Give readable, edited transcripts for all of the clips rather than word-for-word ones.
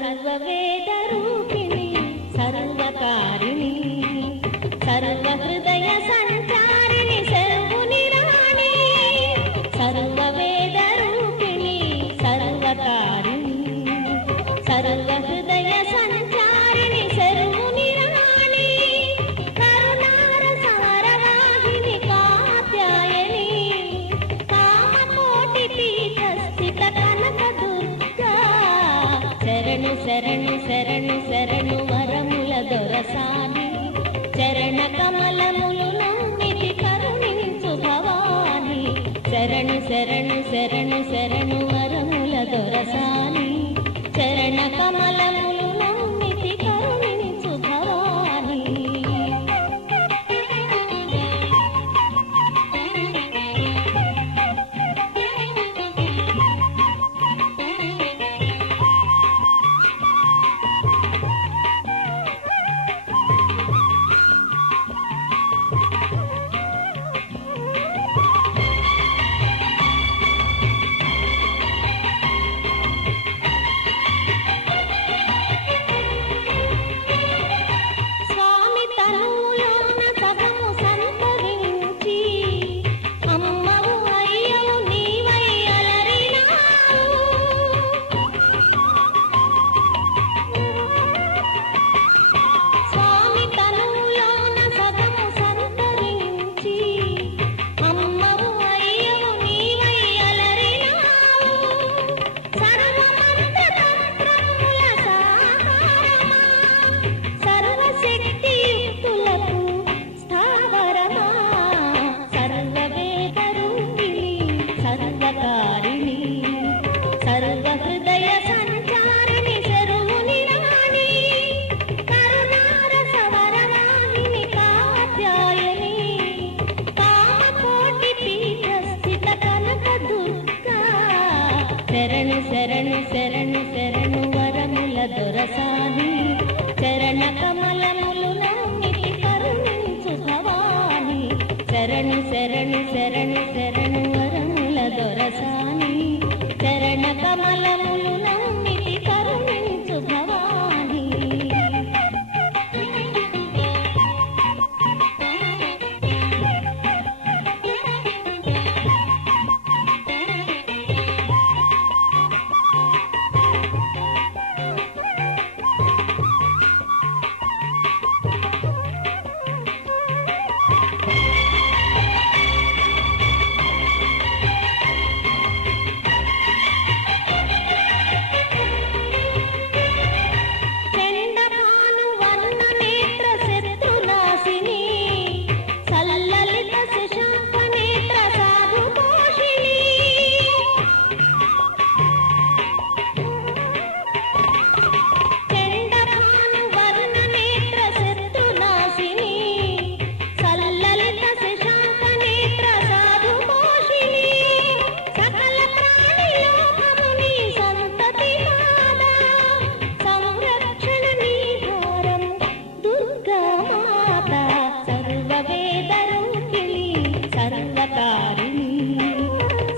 सर्ववेदरूपिणी सर्वकारिणी सर्वहृदय संचारिणी सर्वनिराणी सर्ववेदरूपिणी सर्वकारिणी सर्वहृदय संचारिणी सर्वनिराणी करुणारसारवाहिनी कात्यायनी कामकोटिपीठस्थित कनकदुर्गा शरणु शरणु शरणु शरणु वरमुल दొరసాని చరణ కమలములు నమ్మితి కరుణించు భవాని శరణు శరణు శరణు శరణు వరముల దొరసాని చరణ కమలములు నమ్మితి కరుణించు భవాని सर्वहृदय संचारिणी सर्वनिराणी करुणारसवरवाहिनी कात्यायनी कामकोटिपीठस्थित कनकदुर्गा शरणु शरणु शरणु शरणु वरमुल దొరసాని చరణ కమలములు నమ్మితి కరుణించు భవాని శరణు శరణు శరణు శరణు వరముల దొరసాని చరణ కమలములు నమ్మితి కరుణించు భవాని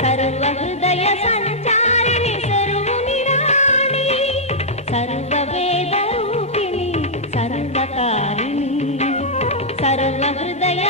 सर्वहृदय संचारिणी सर्वनिराणी सर्ववेदरूपिणी सर्वकारिणी सर्वहृदय